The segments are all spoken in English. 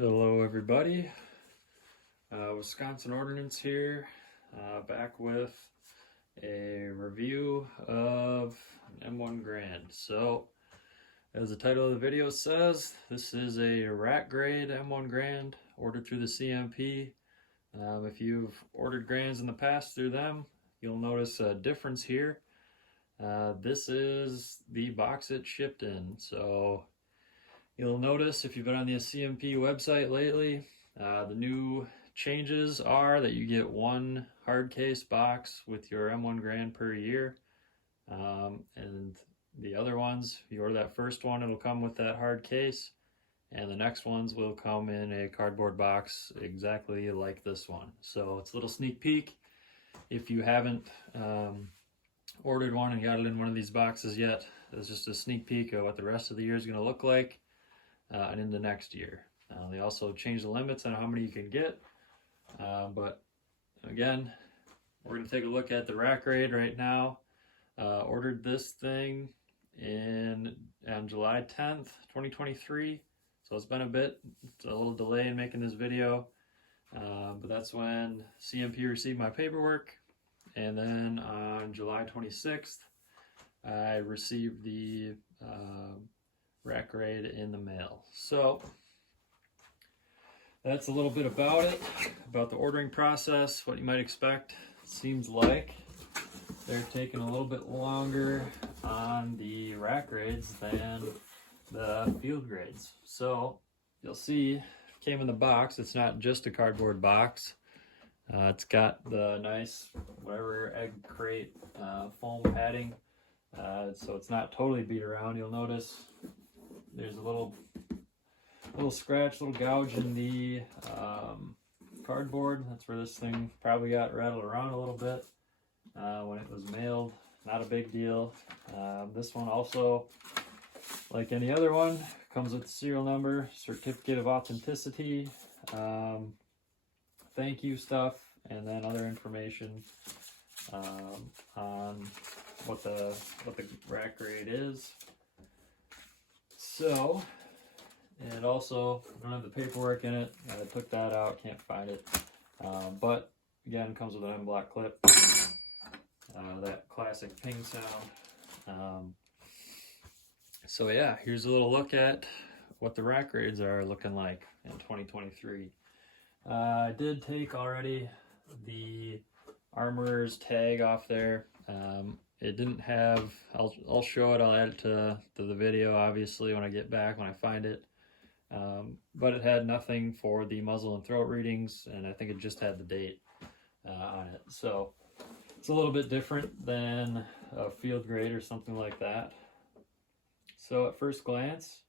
Hello everybody, Wisconsin-Ordnance here, back with a review of an M1 Garand. So, as the title of the video says, this is a rack grade M1 Garand ordered through the CMP. If you've ordered Garands in the past through them, you'll notice a difference here. This is the box it shipped in. So you'll notice if you've been on the CMP website lately, the new changes are that you get one hard case box with your M1 Garand per year. And the other ones, if you order that first one, it'll come with that hard case. And the next ones will come in a cardboard box exactly like this one. So it's a little sneak peek. If you haven't ordered one and got it in one of these boxes yet, it's just a sneak peek of what the rest of the year is going to look like. And into next year. They also changed the limits on how many you can get. But again, we're going to take a look at the rack grade right now. Ordered this thing on July 10th, 2023. So it's been it's a little delay in making this video. But that's when CMP received my paperwork. And then on July 26th, I received the rack grade in the mail. So that's a little bit about it, about the ordering process, what you might expect. Seems like they're taking a little bit longer on the rack grades than the field grades. So you'll see it came in the box. It's not just a cardboard box. It's got the nice whatever egg crate foam padding, so it's not totally beat around. You'll notice there's a little scratch, little gouge in the cardboard. That's where this thing probably got rattled around a little bit when it was mailed. Not a big deal. This one also, like any other one, comes with the serial number, certificate of authenticity, thank you stuff, and then other information on what the rack grade is. So, and also, I don't have the paperwork in it. I took that out, can't find it. But again, comes with an M-block clip. That classic ping sound. So yeah, here's a little look at what the rack grades are looking like in 2023. I did take already the armorer's tag off there. It didn't have, I'll show it, I'll add it to the video obviously when I get back, when I find it. But it had nothing for the muzzle and throat readings, and I think it just had the date on it. So it's a little bit different than a field grade or something like that. So at first glance,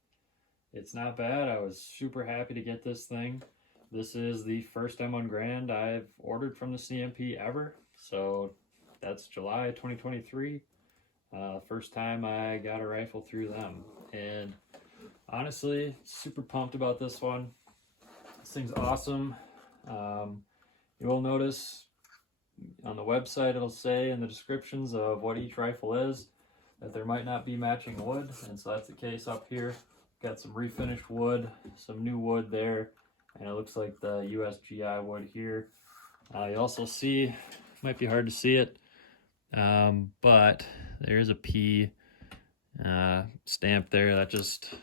it's not bad. I was super happy to get this thing. This is the first M1 Garand I've ordered from the CMP ever. So that's July 2023. First time I got a rifle through them. And honestly, super pumped about this one. This thing's awesome. You will notice on the website it'll say in the descriptions of what each rifle is that there might not be matching wood. And so that's the case up here. Got some refinished wood, some new wood there. And it looks like the USGI wood here. You also see, might be hard to see it, but there's a P stamp there that just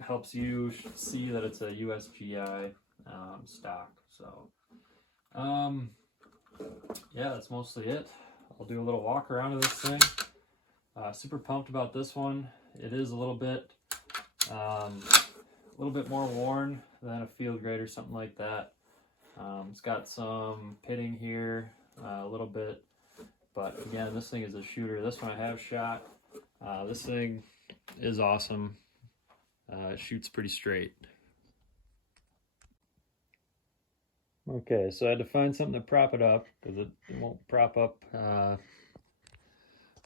helps you see that it's a USGI stock. So, yeah, that's mostly it. I'll do a little walk around of this thing. Super pumped about this one. It is a little bit more worn than a field grade or something like that. It's got some pitting here, a little bit, but again, this thing is a shooter. This one I have shot. This thing is awesome. It shoots pretty straight. Okay, so I had to find something to prop it up because it won't prop up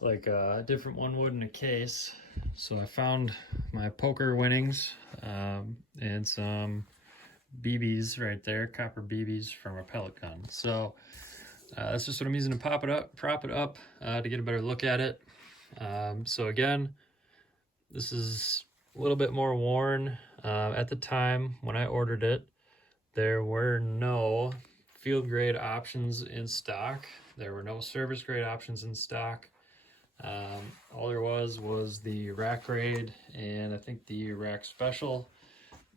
like a different one would in a case. So I found my poker winnings and some BBs right there, copper BBs from a pellet gun. So that's just what I'm using to prop it up to get a better look at it. So again, this is a little bit more worn. At the time when I ordered it, there were no field grade options in stock. There were no service grade options in stock. All there was the rack grade and I think the rack special.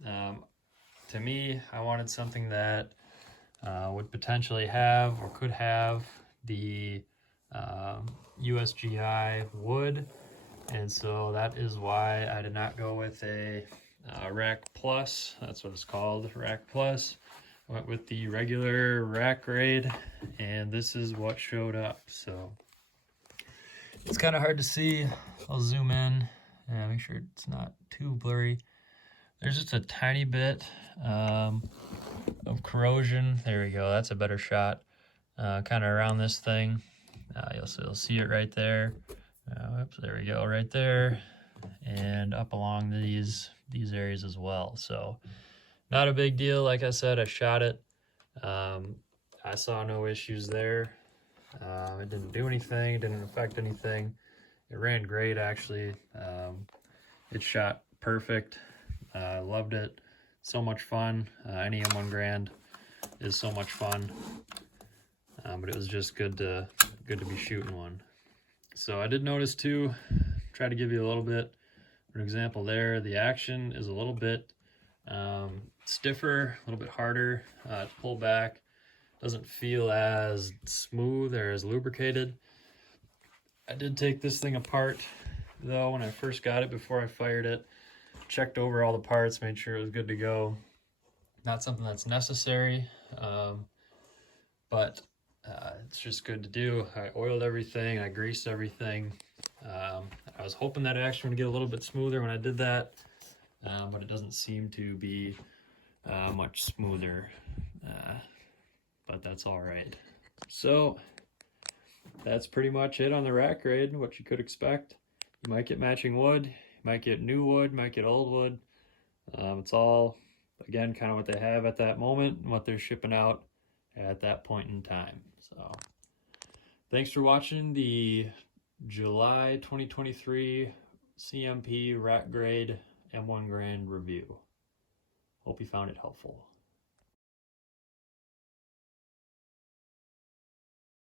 To me, I wanted something that would potentially have or could have the USGI wood, and so that is why I did not go with a rack plus. That's what it's called, rack plus. I went with the regular rack grade, and this is what showed up. So it's kind of hard to see. I'll zoom in and make sure it's not too blurry. There's just a tiny bit of corrosion. There we go, that's a better shot. Kind of around this thing. You'll see it right there. Oops, there we go, right there. And up along these areas as well. So not a big deal. Like I said, I shot it. I saw no issues there. It didn't do anything, it didn't affect anything. It ran great, actually. It shot perfect. I loved it. So much fun. Any M1 Garand is so much fun. But it was just good to be shooting one. So I did notice too, try to give you a little bit of an example there. The action is a little bit stiffer, a little bit harder to pull back. Doesn't feel as smooth or as lubricated. I did take this thing apart though when I first got it before I fired it. Checked over all the parts, made sure it was good to go. Not something that's necessary, but it's just good to do. I oiled everything, I greased everything. I was hoping that action would get a little bit smoother when I did that, but it doesn't seem to be much smoother, but that's all right. So that's pretty much it on the rack grade, what you could expect. You might get matching wood, you might get new wood, might get old wood. It's all, again, kind of what they have at that moment and what they're shipping out at that point in time. So thanks for watching the July 2023 CMP rack grade M1 Garand review. Hope you found it helpful.